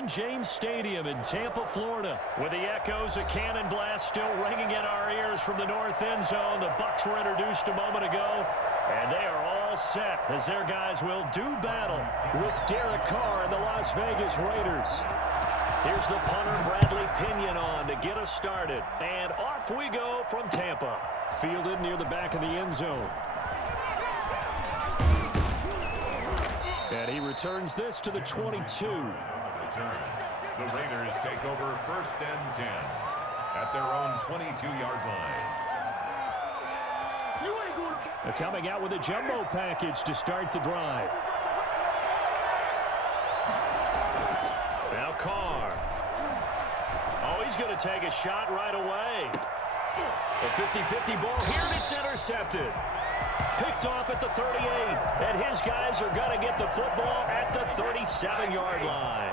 Raymond James Stadium in Tampa, Florida. With the echoes of cannon blast still ringing in our ears from the north end zone, the Bucs were introduced a moment ago, and they are all set as their guys will do battle with Derek Carr and the Las Vegas Raiders. Here's the punter, Bradley Pinion, on to get us started. And off we go from Tampa. Fielded near the back of the end zone. And he returns this to the 22. The Raiders take over 1st and 10 at their own 22-yard line. They're coming out with a jumbo package to start the drive. Now Carr. Oh, he's going to take a shot right away. A 50-50 ball here, and it's intercepted. Picked off at the 38, and his guys are going to get the football at the 37-yard line.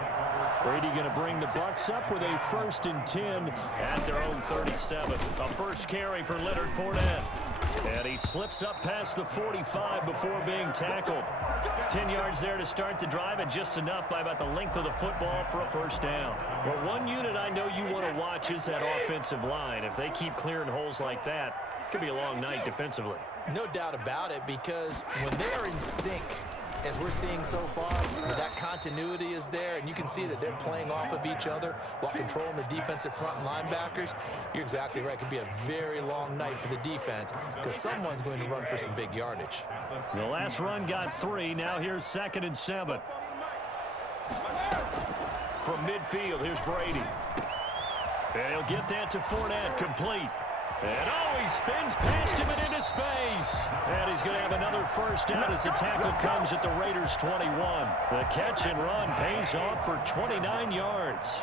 Brady going to bring the Bucs up with a 1st and 10 at their own 37. A first carry for Leonard Fournette. And he slips up past the 45 before being tackled. 10 yards there to start the drive, and just enough by about the length of the football for a 1st down. Well, one unit I know you want to watch is that offensive line. If they keep clearing holes like that, it could be a long night defensively. No doubt about it, because when they're in sync, as we're seeing so far, that continuity is there, and you can see that they're playing off of each other while controlling the defensive front linebackers. You're exactly right. It could be a very long night for the defense because someone's going to run for some big yardage. The last run got 3. Now here's 2nd and 7. From midfield, here's Brady. And he'll get that to Fournette, complete. And oh, he spins past him and into space. And he's going to have another 1st down as the tackle comes at the Raiders' 21. The catch and run pays off for 29 yards.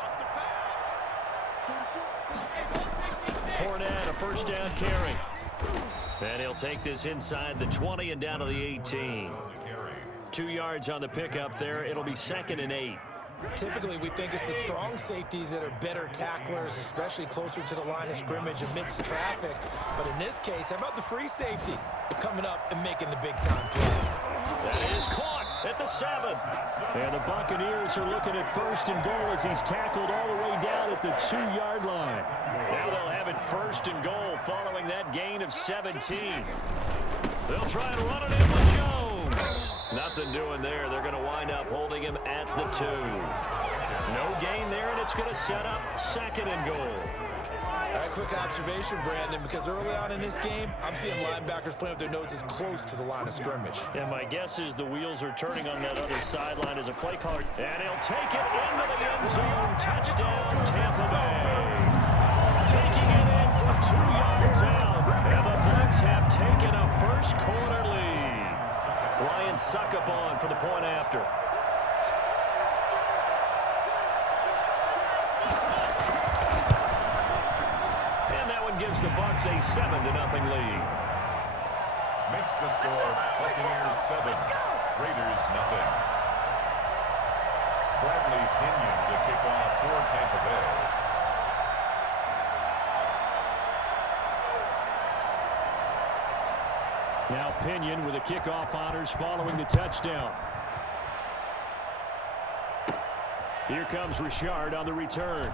Fournette, a 1st down carry. And he'll take this inside the 20 and down to the 18. 2 yards on the pickup there. It'll be 2nd and 8. Typically, we think it's the strong safeties that are better tacklers, especially closer to the line of scrimmage amidst traffic. But in this case, how about the free safety coming up and making the big-time play? That is caught at the 7. And the Buccaneers are looking at 1st and goal as he's tackled all the way down at the 2-yard line. Now they'll have it 1st and goal following that gain of 17. They'll try and run it in with Jones. Nothing doing there. They're going to wind up holding him at the 2. No gain there, and it's going to set up 2nd and goal. A quick observation, Brandon, because early on in this game, I'm seeing linebackers playing with their noses close to the line of scrimmage. And my guess is the wheels are turning on that other sideline as a play caller. And he'll take it into the end zone. Touchdown, Tampa Bay. Taking it in for 2 yards out. And the Bucs have taken a first quarter lead. Ryan Succop for the point after. And that one gives the Bucs a 7-0 lead. Makes the score Buccaneers 7, Raiders 0. Bradley Pinion to kick off for Tampa Bay. Now Pinion with the kickoff honors following the touchdown. Here comes Richard on the return.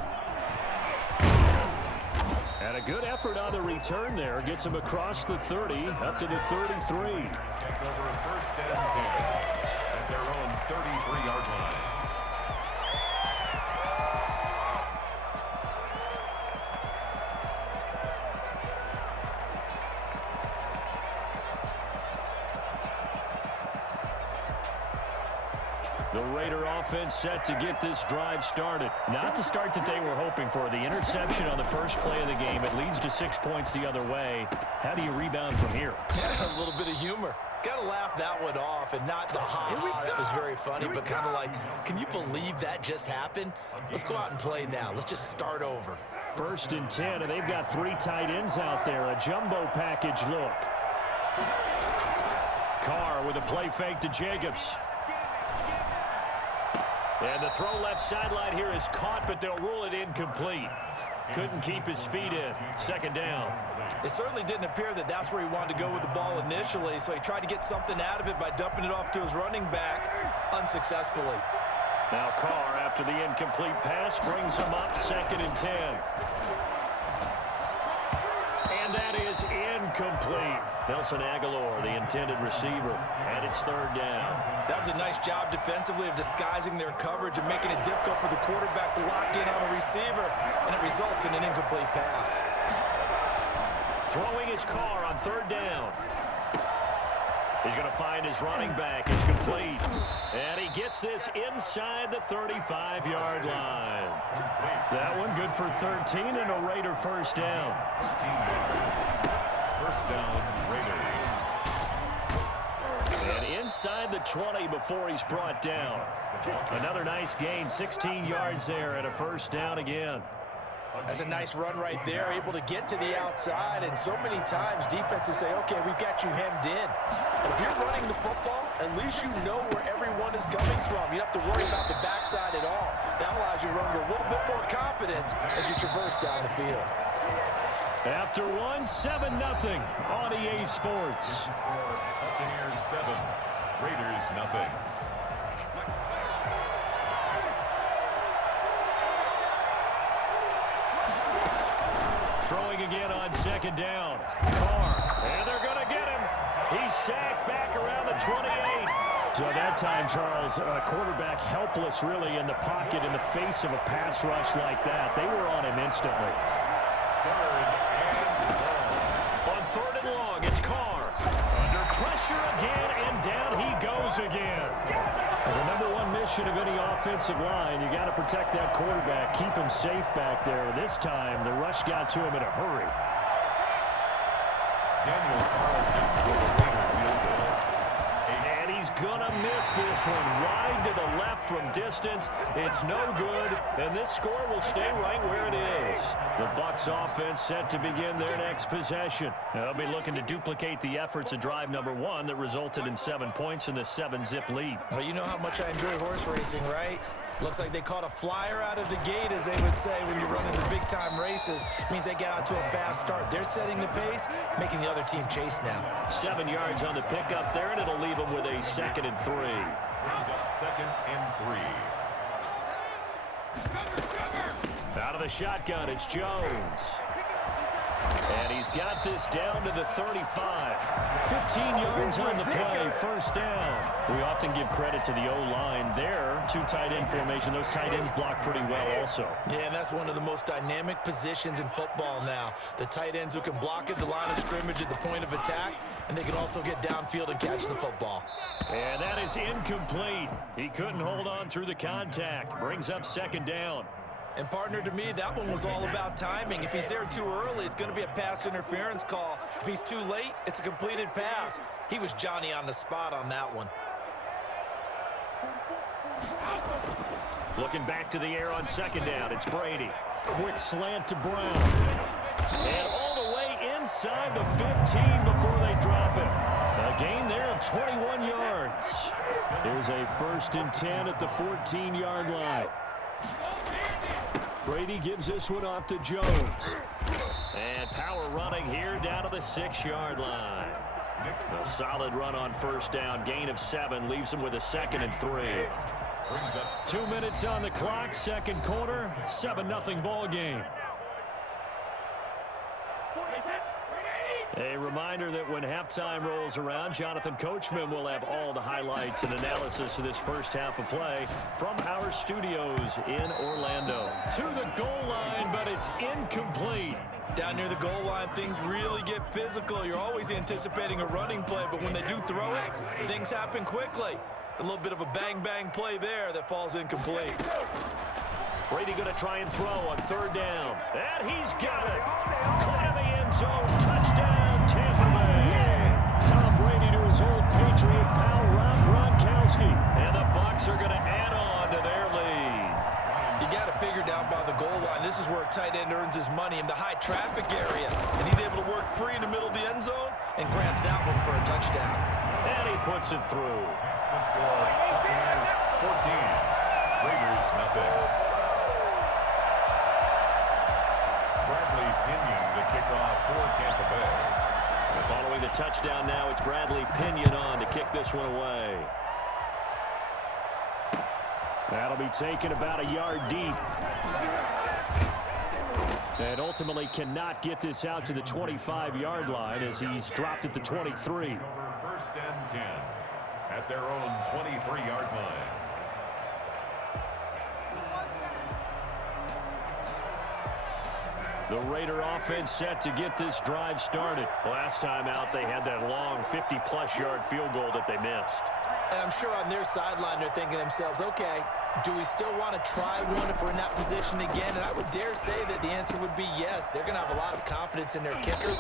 And a good effort on the return there. Gets him across the 30, up to the 33. Take over 1st and 10 at their own 33-yard line. The Raider offense set to get this drive started. Not the start that they were hoping for. The interception on the first play of the game. It leads to 6 points the other way. How do you rebound from here? Yeah, a little bit of humor. Got to laugh that one off, and not the ha-ha. That was very funny, but kind of like, can you believe that just happened? Let's go out and play now. Let's just start over. 1st and 10, and they've got 3 tight ends out there. A jumbo package look. Carr with a play fake to Jacobs. And the throw left sideline here is caught, but they'll rule it incomplete. Couldn't keep his feet in. 2nd down. It certainly didn't appear that that's where he wanted to go with the ball initially, so he tried to get something out of it by dumping it off to his running back unsuccessfully. Now Carr, after the incomplete pass, brings him up 2nd and 10. And that is incomplete. Nelson Aguilar, the intended receiver, and it's 3rd down. That was a nice job defensively of disguising their coverage and making it difficult for the quarterback to lock in on a receiver, and it results in an incomplete pass. Throwing his Carr on 3rd down. He's going to find his running back. It's complete. And he gets this inside the 35-yard line. That one good for 13 and a Raider 1st down. 1st down, Raiders. And inside the 20 before he's brought down. Another nice gain, 16 yards there and a 1st down again. That's a nice run right there, able to get to the outside, and so many times defenses say, okay, we've got you hemmed in. But if you're running the football, at least you know where everyone is coming from. You don't have to worry about the backside at all. That allows you to run with a little bit more confidence as you traverse down the field. After 7-0 on EA Sports. Buccaneers 7, Raiders nothing. Throwing again on 2nd down. Carr, and they're going to get him. He's sacked back around the 28. So that time, Charles, quarterback helpless really in the pocket in the face of a pass rush like that. They were on him instantly. 3rd and long, it's Carr. Under pressure again, and down he goes again. Well, the #1 mission of any offensive line, you got to protect that quarterback, keep him safe back there. This time, the rush got to him in a hurry. Daniel Carlson with a Raider field goal. And he's going to miss this one wide to the left from distance. It's no good, and this score will stay right where it is. The Bucs offense set to begin their next possession. They'll be looking to duplicate the efforts of drive #1 that resulted in 7 points in the 7-zip lead. Well, you know how much I enjoy horse racing, right? Looks like they caught a flyer out of the gate, as they would say when you're running the big-time races. Means they get out to a fast start. They're setting the pace, making the other team chase now. 7 yards on the pickup there, and it'll leave them with a 2nd and 3. Brings up 2nd and 3. Out of the shotgun, it's Jones. And he's got this down to the 35. 15 yards on the play, 1st down. We often give credit to the O-line there. 2 tight end formation. Those tight ends block pretty well also. Yeah, and that's one of the most dynamic positions in football now. The tight ends who can block at the line of scrimmage at the point of attack, and they can also get downfield and catch the football. And that is incomplete. He couldn't hold on through the contact. Brings up 2nd down. And, partner, to me, that one was all about timing. If he's there too early, it's going to be a pass interference call. If he's too late, it's a completed pass. He was Johnny on the spot on that one. Looking back to the air on 2nd down, it's Brady. Quick slant to Brown. And all the way inside the 15 before they drop it. A gain there of 21 yards. There's a 1st and 10 at the 14-yard line. Brady gives this one off to Jones. And power running here down to the 6-yard line. A solid run on 1st down. Gain of 7 leaves him with a 2nd and 3. 2 minutes on the clock, 2nd quarter, 7-0 ball game. A reminder that when halftime rolls around, Jonathan Coachman will have all the highlights and analysis of this first half of play from our studios in Orlando. To the goal line, but it's incomplete. Down near the goal line, things really get physical. You're always anticipating a running play, but when they do throw it, things happen quickly. A little bit of a bang-bang play there that falls incomplete. Brady going to try and throw on 3rd down. And he's got it. Caught in the end zone. Touchdown, Tampa Bay. Tom Brady to his old Patriot pal, Rob Gronkowski. And the Bucs are going to add on to their lead. You got to figure down by the goal line. This is where a tight end earns his money in the high traffic area. And he's able to work free in the middle of the end zone and grabs that one for a touchdown. And he puts it through. The score, Buccaneers 14, Raiders nothing. Bradley Pinion the kickoff for Tampa Bay. And following the touchdown now, it's Bradley Pinion on to kick this one away. That'll be taken about a yard deep. And ultimately cannot get this out to the 25-yard line as he's dropped at the 23. Over first and 10 at their own 23-yard line. The Raider offense set to get this drive started. Last time out, they had that long 50-plus yard field goal that they missed. And I'm sure on their sideline they're thinking to themselves, okay, do we still want to try one if we're in that position again? And I would dare say that the answer would be yes. They're going to have a lot of confidence in their kicker.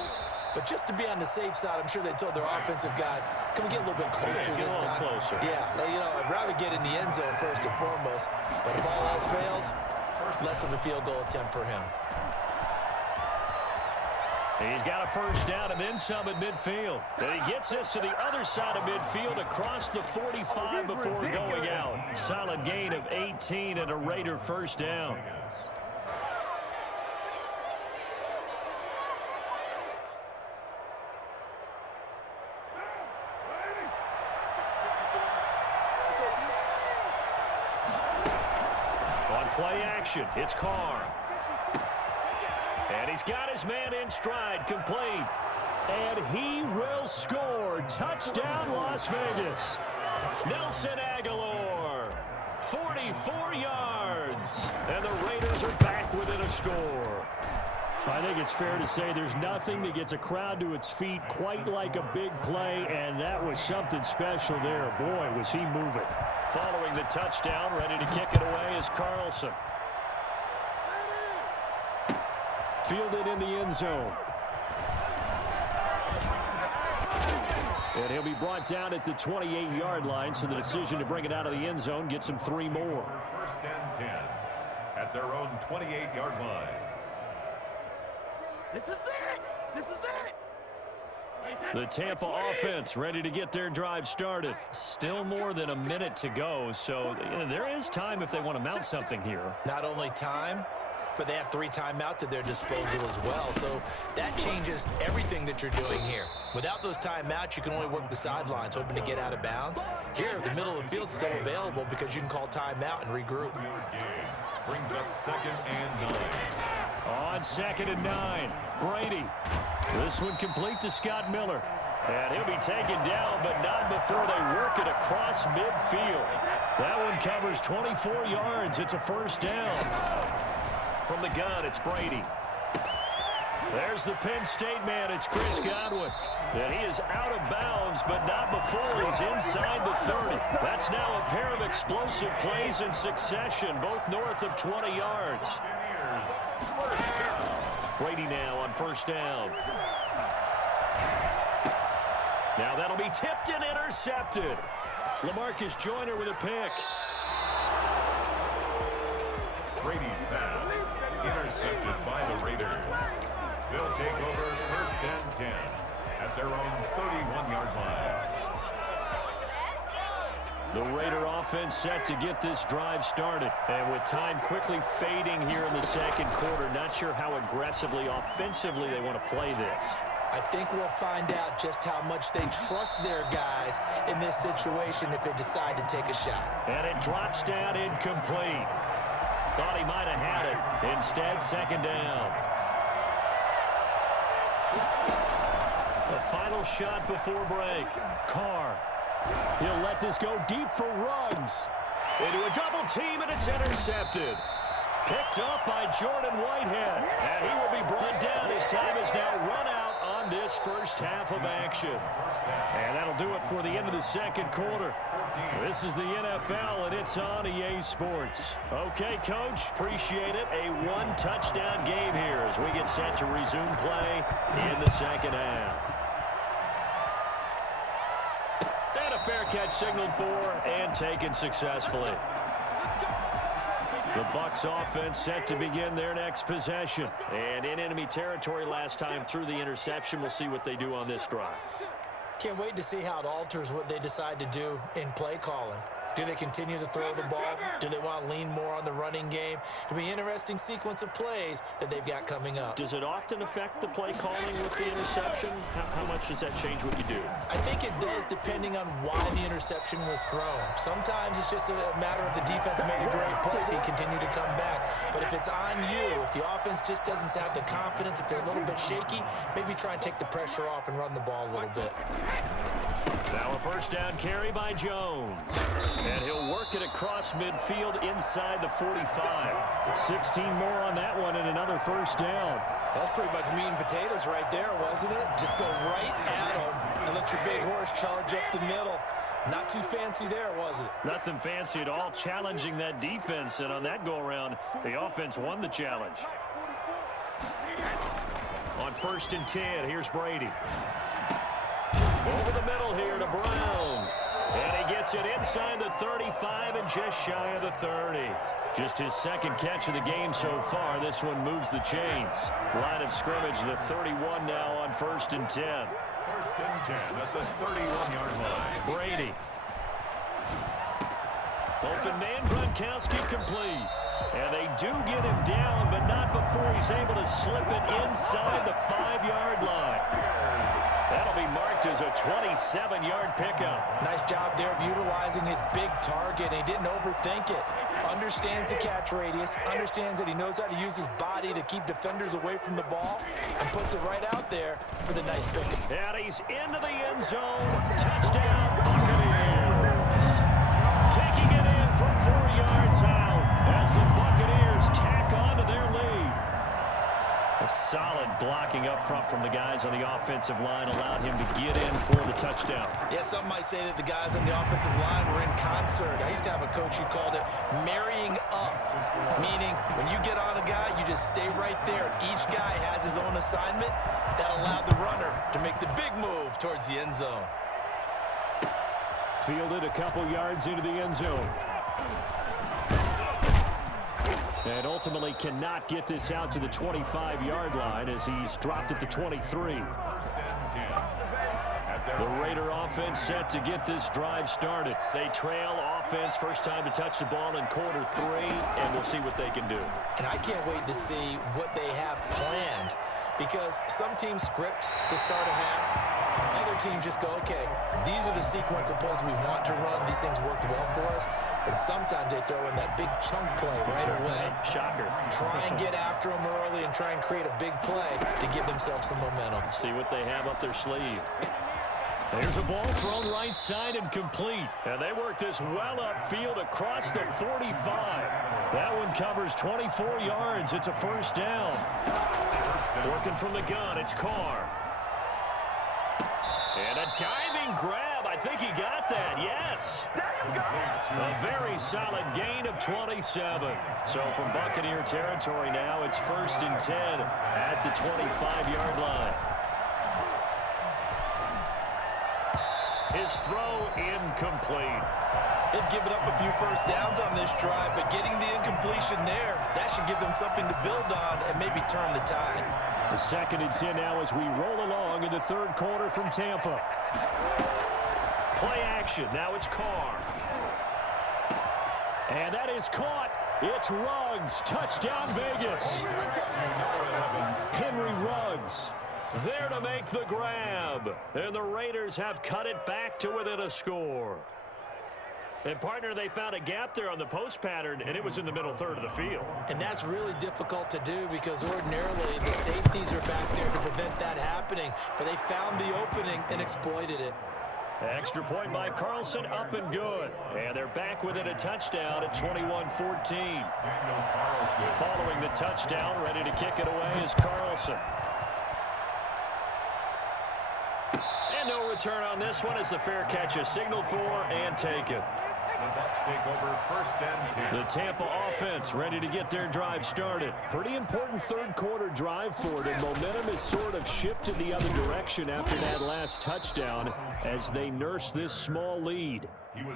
But just to be on the safe side, I'm sure they told their offensive guys, can we get a little bit closer this time? Closer. Yeah, you know, I'd rather get in the end zone first and foremost. But if all else fails, less of a field goal attempt for him. He's got a first down and then some at midfield. And he gets this to the other side of midfield across the 45 before going out. Solid gain of 18 and a Raider first down. On play action, it's Carr. And he's got his man in stride, complete. And he will score. Touchdown, Las Vegas. Nelson Aguilar, 44 yards. And the Raiders are back within a score. I think it's fair to say there's nothing that gets a crowd to its feet quite like a big play, and that was something special there. Boy, was he moving. Following the touchdown, ready to kick it away is Carlson. Fielded in the end zone. And he'll be brought down at the 28-yard line, so the decision to bring it out of the end zone gets him 3 more. First and 10 at their own 28-yard line. This is it! This is it! The Tampa offense ready to get their drive started. Still more than a minute to go, so there is time if they want to mount something here. Not only time, but they have 3 timeouts at their disposal as well. So that changes everything that you're doing here. Without those timeouts, you can only work the sidelines, hoping to get out of bounds. Here, the middle of the field is still available because you can call timeout and regroup. Brings up 2nd and 9. On 2nd and 9, Brady. This one complete to Scott Miller. And he'll be taken down, but not before they work it across midfield. That one covers 24 yards. It's a first down. From the gun, it's Brady. There's the Penn State man. It's Chris Godwin. And he is out of bounds, but not before he's inside the 30. That's now a pair of explosive plays in succession, both north of 20 yards. Brady now on first down. Now that'll be tipped and intercepted. LaMarcus Joyner with a pick. Brady's pass intercepted by the Raiders. They'll take over first and 10 at their own 31-yard line. The Raider offense set to get this drive started. And with time quickly fading here in the second quarter, not sure how aggressively, offensively they want to play this. I think we'll find out just how much they trust their guys in this situation if they decide to take a shot. And it drops down incomplete. Thought he might have had it. Instead, second down. The final shot before break. Carr. He'll let this go deep for Ruggs. Into a double team, and it's intercepted. Picked up by Jordan Whitehead. And he will be brought down. His time is now run out on this first half of action. And that'll do it for the end of the second quarter. This is the NFL, and it's on EA Sports. Okay, Coach, appreciate it. A one-touchdown game here as we get set to resume play in the second half. And a fair catch signaled for and taken successfully. The Bucs offense set to begin their next possession. And in enemy territory last time through the interception. We'll see what they do on this drive. Can't wait to see how it alters what they decide to do in play calling. Do they continue to throw the ball? Do they want to lean more on the running game? It'll be an interesting sequence of plays that they've got coming up. Does it often affect the play calling with the interception? How much does that change what you do? I think it does depending on why the interception was thrown. Sometimes it's just a matter of the defense made a great play, so you continue to come back. But if it's on you, if the offense just doesn't have the confidence, if they're a little bit shaky, maybe try and take the pressure off and run the ball a little bit. Now a first down carry by Jones. And he'll work it across midfield inside the 45. 16 more on that one and another first down. That's pretty much meat and potatoes right there, wasn't it? Just go right at them and let your big horse charge up the middle. Not too fancy there, was it? Nothing fancy at all, challenging that defense. And on that go-around, the offense won the challenge. On 1st and 10, here's Brady. Over the middle here to Brown. And he gets it inside the 35 and just shy of the 30. Just his second catch of the game so far. This one moves the chains. Line of scrimmage, the 31 now on 1st and 10. 1st and 10 at the 31-yard line. Brady. Open man, Gronkowski complete. And they do get him down, but not before he's able to slip it inside the 5-yard line. That'll be marked as a 27-yard pickup. Nice job there of utilizing his big target. He didn't overthink it. Understands the catch radius, understands that he knows how to use his body to keep defenders away from the ball, and puts it right out there for the nice pickup. And he's into the end zone. Touchdown, Buccaneers. Taking it in from 4 yards out as the Buccaneers tack on to their lead. A solid blocking up front from the guys on the offensive line allowed him to get in for the touchdown. Yeah, some might say that the guys on the offensive line were in concert. I used to have a coach who called it marrying up, meaning when you get on a guy, you just stay right there. Each guy has his own assignment. That allowed the runner to make the big move towards the end zone. Fielded a couple yards into the end zone. And ultimately cannot get this out to the 25-yard line as he's dropped at the 23. The Raider offense set to get this drive started. They trail offense, first time to touch the ball in quarter 3, and we'll see what they can do. And I can't wait to see what they have planned, because some teams script to start a half. Other teams just go, okay, these are the sequence of plays we want to run. These things worked well for us. And sometimes they throw in that big chunk play right away. Shocker. Try and get after them early and try and create a big play to give themselves some momentum. See what they have up their sleeve. There's a ball thrown right side and complete. And they work this well upfield across the 45. That one covers 24 yards. It's a first down. Working from the gun, it's Carr. And a diving grab. I think he got that, yes. A very solid gain of 27. So from Buccaneer territory now, it's 1st and 10 at the 25-yard line. His throw incomplete. They've given up a few first downs on this drive, but getting the incompletion there, that should give them something to build on and maybe turn the tide. The 2nd and 10 now as we roll along in the 3rd quarter from Tampa. Play action. Now it's Carr. And that is caught. It's Ruggs. Touchdown, Vegas. Henry Ruggs there to make the grab. And the Raiders have cut it back to within a score. And, partner, they found a gap there on the post pattern, and it was in the middle third of the field. And that's really difficult to do because ordinarily the safeties are back there to prevent that happening. But they found the opening and exploited it. Extra point by Carlson, up and good. And they're back within a touchdown at 21-14. Following the touchdown, ready to kick it away is Carlson. And no return on this one as the fair catch is signaled for and taken. The Bucs take over 1st and 10. The Tampa offense ready to get their drive started. Pretty important 3rd quarter drive for them. Momentum has sort of shifted the other direction after that last touchdown as they nurse this small lead.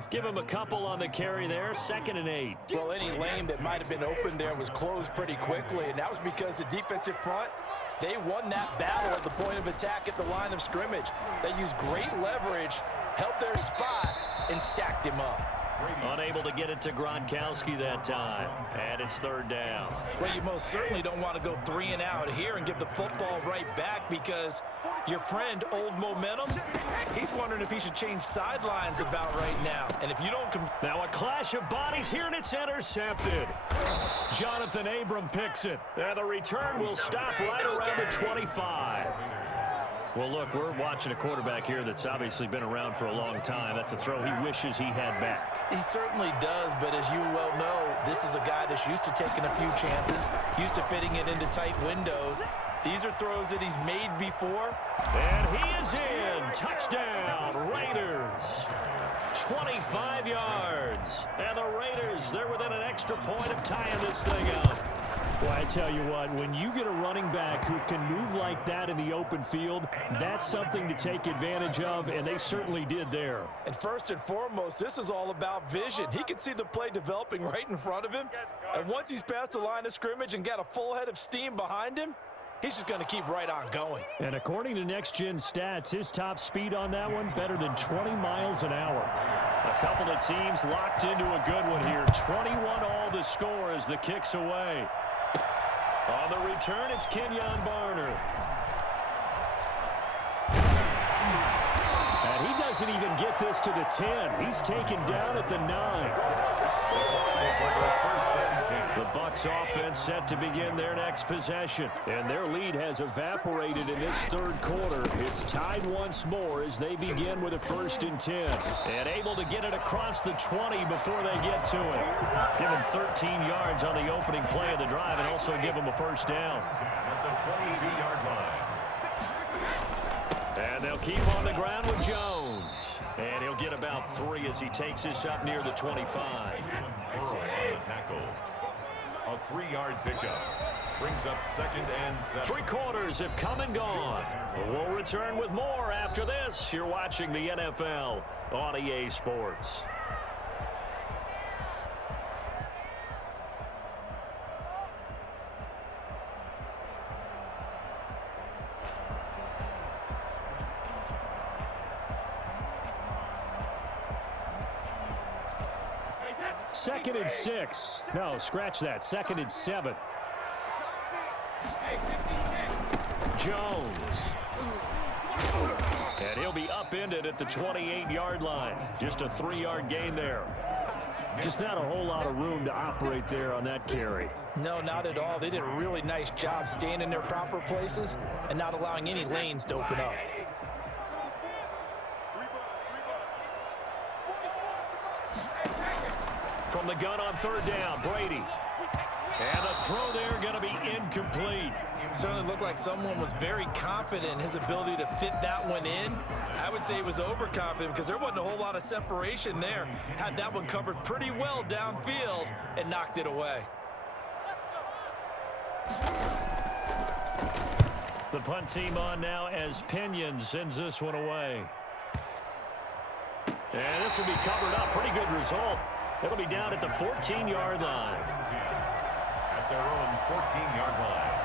Give them a couple on the carry there, 2nd and 8. Well, any lane that might have been open there was closed pretty quickly, and that was because the defensive front, they won that battle at the point of attack at the line of scrimmage. They used great leverage, held their spot, and stacked him up. Unable to get it to Gronkowski that time. And it's third down. Well, you most certainly don't want to go 3 and out here and give the football right back, because your friend, Old Momentum, he's wondering if he should change sidelines about right now. And if you don't... Now a clash of bodies here, and it's intercepted. Jonathan Abram picks it. And the return will stop right around the 25. Well, look, we're watching a quarterback here that's obviously been around for a long time. That's a throw he wishes he had back. He certainly does, but as you well know, this is a guy that's used to taking a few chances, used to fitting it into tight windows. These are throws that he's made before. And he is in. Touchdown, Raiders. 25 yards. And the Raiders, they're within an extra point of tying this thing up. Well, I tell you what, when you get a running back who can move like that in the open field, that's something to take advantage of, and they certainly did there. And first and foremost, this is all about vision. He can see the play developing right in front of him, and once he's past the line of scrimmage and got a full head of steam behind him, he's just going to keep right on going. And according to Next Gen Stats, his top speed on that one, better than 20 miles an hour. A couple of teams locked into a good one here. 21 all the score as the kick's away. On the return, it's Kenyon Barner. And he doesn't even get this to the 10. He's taken down at the 9. The Bucs offense set to begin their next possession. And their lead has evaporated in this third quarter. It's tied once more as they begin with a 1st and 10. And able to get it across the 20 before they get to it. Give them 13 yards on the opening play of the drive and also give them a 1st down. At the 22-yard line. And they'll keep on the ground with Jones. And he'll get about 3 as he takes this up near the 25. Burrow on the tackle. A 3-yard pickup. Brings up 2nd and 7. 3 quarters have come and gone. We'll return with more after this. You're watching the NFL on EA Sports. Second and 6. No, scratch that. 2nd and 7. Jones. And he'll be upended at the 28-yard line. Just a 3-yard gain there. Just not a whole lot of room to operate there on that carry. No, not at all. They did a really nice job staying in their proper places and not allowing any lanes to open up. From the gun on 3rd down, Brady. And the throw there going to be incomplete. Certainly looked like someone was very confident in his ability to fit that one in. I would say he was overconfident because there wasn't a whole lot of separation there. Had that one covered pretty well downfield and knocked it away. The punt team on now as Pinion sends this one away. And this will be covered up. Pretty good result. It'll be down at the 14-yard line. At their own 14-yard line.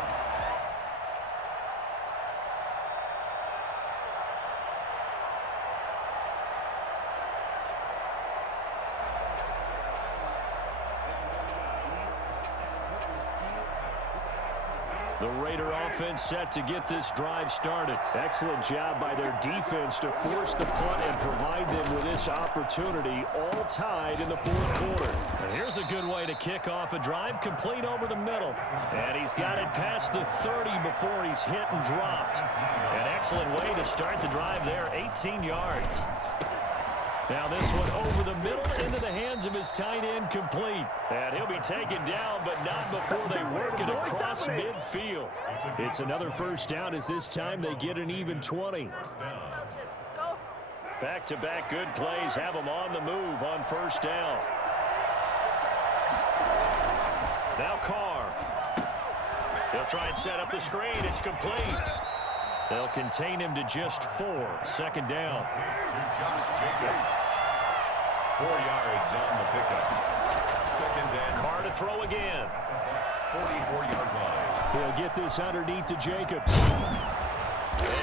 The Raider offense set to get this drive started. Excellent job by their defense to force the punt and provide them with this opportunity, all tied in the 4th quarter. And here's a good way to kick off a drive, complete over the middle. And he's got it past the 30 before he's hit and dropped. An excellent way to start the drive there, 18 yards. Now this one over the middle into the hands of his tight end, complete. And he'll be taken down, but not before they work it across midfield. It's another 1st down as this time they get an even 20. Back-to-back good plays have them on the move on 1st down. Now Carr. They'll try and set up the screen. It's complete. They'll contain him to just 4. 2nd down. Josh Jacobs. 4 yards on the pickup. 2nd and Carr to throw again. 44-yard line. He'll get this underneath to Jacobs.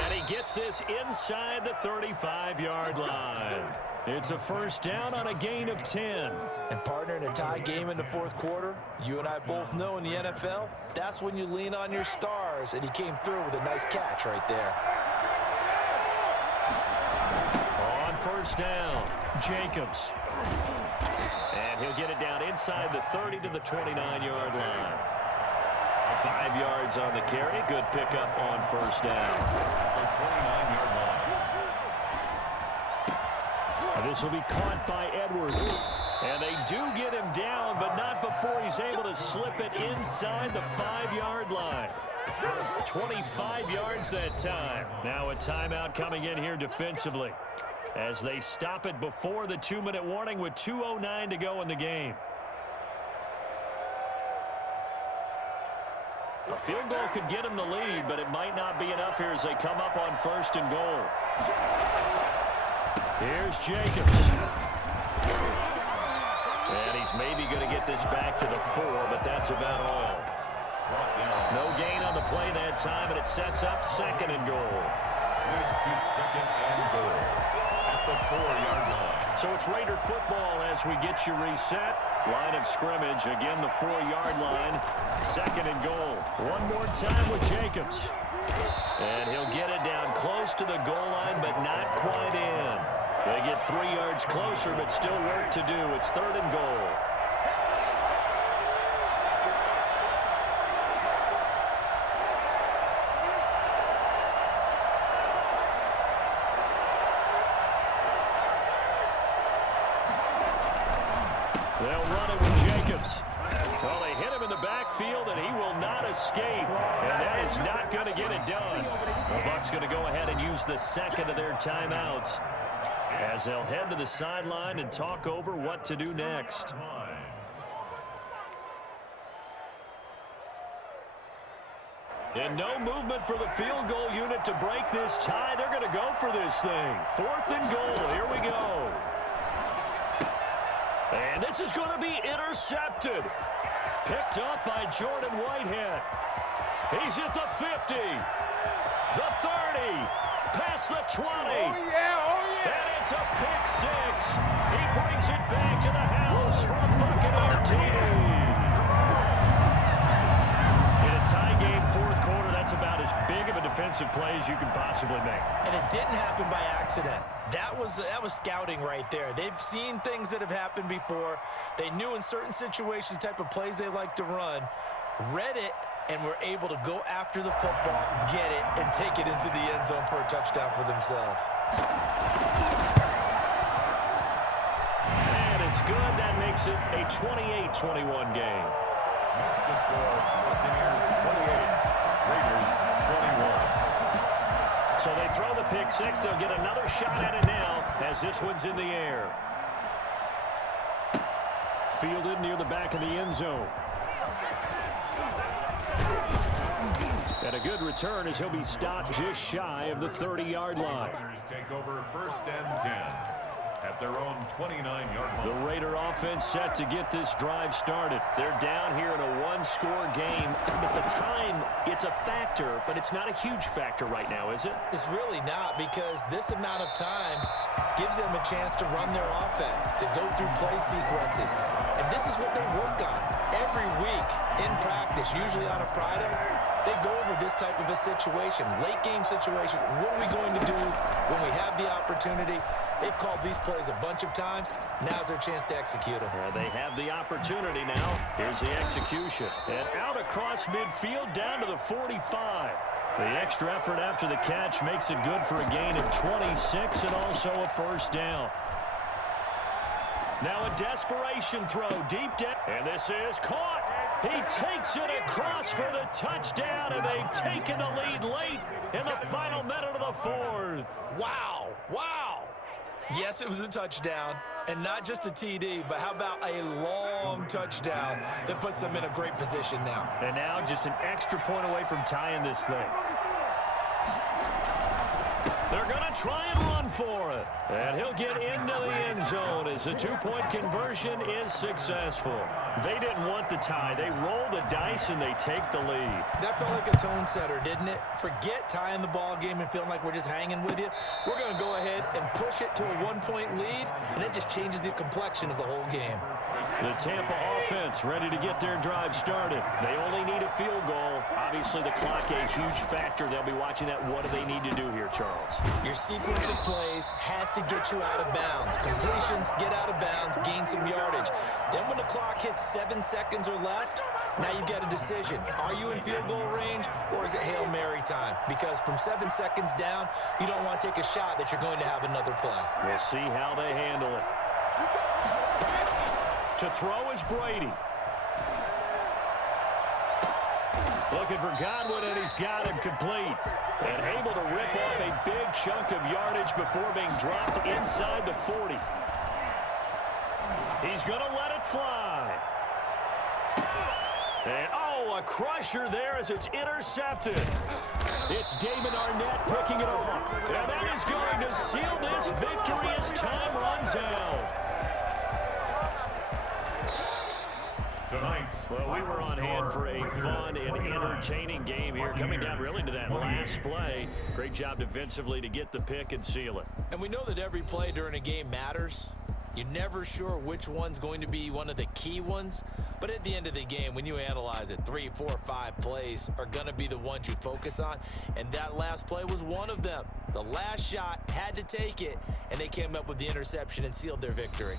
And he gets this inside the 35-yard line. It's a first down on a gain of 10. And partner, in a tie game in the fourth quarter, you and I both know in the NFL, that's when you lean on your stars, and he came through with a nice catch right there. On first down, Jacobs. And he'll get it down inside the 30 to the 29-yard line. 5 yards on the carry. Good pickup on first down. The 29-yard line. And this will be caught by Edwards. And they do get him down, but not before he's able to slip it inside the 5-yard line. 25 yards that time. Now a timeout coming in here defensively, as they stop it before the 2-minute warning with 2:09 to go in the game. A field goal could get them the lead, but it might not be enough here as they come up on first and goal. Here's Jacobs. And he's maybe going to get this back to the 4, but that's about all. No gain on the play that time, and it sets up second and goal. Leads to second and goal at the 4-yard line. So it's Raider football as we get you reset. Line of scrimmage, again the 4-yard line. Second and goal. One more time with Jacobs. And he'll get it down close to the goal line, but not quite in. They get 3 yards closer, but still work to do. It's third and goal. They'll run it with Jacobs. Well, they hit him in the backfield, and he will not escape. And that is not going to get it done. The Bucs going to go ahead and use the second of their timeouts, as they'll head to the sideline and talk over what to do next. And no movement for the field goal unit to break this tie. They're going to go for this thing. Fourth and goal. Here we go. And this is going to be intercepted. Picked up by Jordan Whitehead. He's at the 50, the 30, past the 20. Oh, yeah. And it's a pick six. He brings it back to the house from Buccaneer TV. In a tie game, fourth quarter, that's about as big of a defensive play as you can possibly make. And it didn't happen by accident. That was scouting right there. They've seen things that have happened before. They knew in certain situations the type of plays they like to run, read it, and were able to go after the football, get it, and take it into the end zone for a touchdown for themselves. And it's good. That makes it a 28-21 game. That's the score. Buccaneers 28, Raiders 21. So they throw the pick six. They'll get another shot at it now as this one's in the air. Fielded near the back of the end zone. And a good return as he'll be stopped just shy of the 30-yard line. Buccaneers take over first and 10 at their own 29-yard line. The Raider offense set to get this drive started. They're down here in a one-score game. At the time, it's a factor, but it's not a huge factor right now, is it? It's really not, because this amount of time gives them a chance to run their offense, to go through play sequences. And this is what they work on every week in practice, usually on a Friday. They go over this type of a situation, late game situation. What are we going to do when we have the opportunity? They've called these plays a bunch of times. Now's their chance to execute them. They have the opportunity now. Here's the execution. And out across midfield down to the 45. The extra effort after the catch makes it good for a gain of 26 and also a first down. Now a desperation throw deep down. And this is caught. He takes it across for the touchdown, and they've taken the lead late in the final minute of the fourth. Wow. Wow. Yes, it was a touchdown, and not just a TD, but how about a long touchdown that puts them in a great position now. And now just an extra point away from tying this thing. They're going to going to try and run for it. And he'll get into the end zone as the two-point conversion is successful. They didn't want the tie. They roll the dice and they take the lead. That felt like a tone setter, didn't it? Forget tying the ball game and feeling like we're just hanging with you. We're going to go ahead and push it to a one-point lead, and it just changes the complexion of the whole game. The Tampa offense ready to get their drive started. They only need a field goal. Obviously, the clock a huge factor. They'll be watching that. What do they need to do here, Charles? Your sequence of plays has to get you out of bounds. Completions, get out of bounds, gain some yardage. Then when the clock hits 7 seconds or left, now you've got a decision. Are you in field goal range, or is it Hail Mary time? Because from 7 seconds down, you don't want to take a shot that you're going to have another play. We'll see how they handle it. To throw is Brady. Looking for Godwin, and he's got him complete. And able to rip off a big chunk of yardage before being dropped inside the 40. He's going to let it fly. And, oh, a crusher there as it's intercepted. It's Damon Arnett picking it off. And that is going to seal this victory as time runs out. Well, we were on hand for a fun and entertaining game here, coming down really to that last play. Great job defensively to get the pick and seal it. And we know that every play during a game matters. You're never sure which one's going to be one of the key ones. But at the end of the game, when you analyze it, 3, 4, 5 plays are going to be the ones you focus on. And that last play was one of them. The last shot had to take it, and they came up with the interception and sealed their victory.